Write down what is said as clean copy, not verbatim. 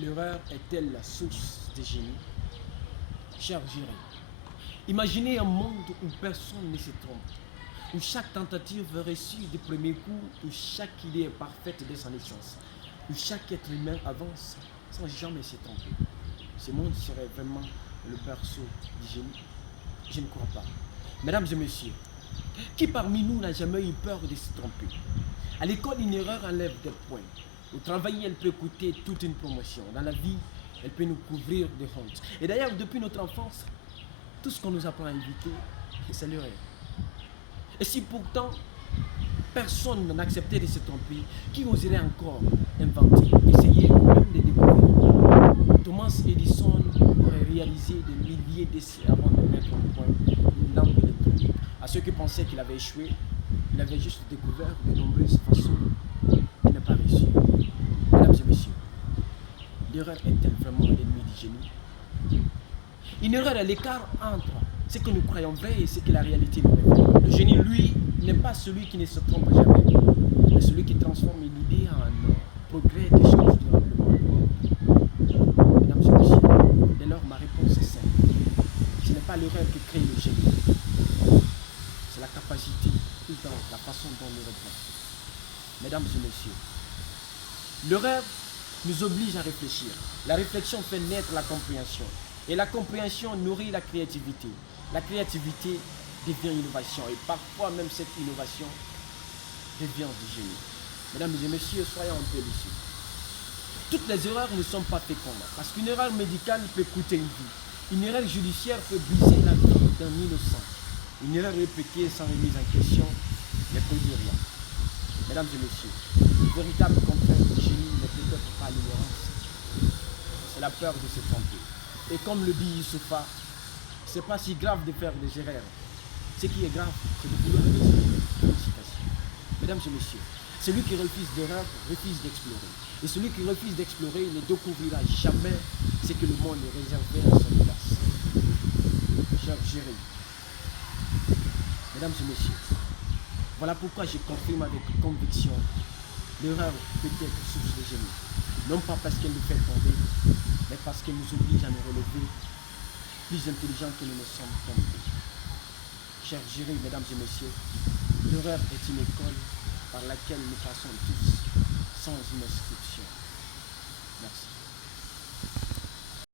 L'erreur est-elle la source des génies? Cher Jérôme, imaginez un monde où personne ne se trompe, où chaque tentative réussit du premier coup, où chaque idée est parfaite dès sa naissance, où chaque être humain avance sans jamais se tromper. Ce monde serait vraiment le berceau du génie? Je ne crois pas. Mesdames et messieurs, qui parmi nous n'a jamais eu peur de se tromper? À l'école, une erreur enlève des points. Au travail, elle peut coûter toute une promotion. Dans la vie, elle peut nous couvrir de honte. Et d'ailleurs, depuis notre enfance, tout ce qu'on nous apprend à éviter, c'est l'erreur. Et si pourtant personne n'acceptait de se tromper, qui oserait encore inventer, essayer même de découvrir? Thomas Edison aurait réalisé des milliers d'essais avant de mettre au point une lampe électrique. À ceux qui pensaient qu'il avait échoué, il avait juste découvert de nombreuses façons de ne pas réussir. Mesdames et messieurs, l'erreur est-elle vraiment l'ennemi du génie? Une erreur est l'écart entre ce que nous croyons vrai et ce que la réalité nous révèle. Le génie, lui, n'est pas celui qui ne se trompe jamais, mais celui qui transforme une idée en progrès des choses durablement. Mesdames et messieurs, dès lors ma réponse est simple. Ce n'est pas l'erreur qui crée le génie, c'est la capacité ou dans la façon dont nous répond. Mesdames et messieurs, l'erreur nous oblige à réfléchir. La réflexion fait naître la compréhension. Et la compréhension nourrit la créativité. La créativité devient innovation. Et parfois même cette innovation devient du génie. Mesdames et messieurs, soyons un peu lucides. Toutes les erreurs ne sont pas fécondes. Parce qu'une erreur médicale peut coûter une vie. Une erreur judiciaire peut briser la vie d'un innocent. Une erreur répétée sans remise en question ne produit rien. Mesdames et messieurs, une véritable contrainte du génie n'est peut-être pas l'ignorance, c'est la peur de se tromper. Et comme le dit Youssoufa, c'est pas si grave de faire des erreurs. Ce qui est grave, c'est de vouloir réussir. Félicitations. Mesdames et messieurs, celui qui refuse d'erreur refuse d'explorer. Et celui qui refuse d'explorer ne découvrira jamais ce que le monde est réservé à son place. Cher Jérémy, mesdames et messieurs, voilà pourquoi je confirme avec conviction, l'erreur peut être source de génie. Non pas parce qu'elle nous fait tomber, mais parce qu'elle nous oblige à nous relever plus intelligents que nous ne sommes tombés. Chers jurys, mesdames et messieurs, l'erreur est une école par laquelle nous passons tous sans une inscription. Merci.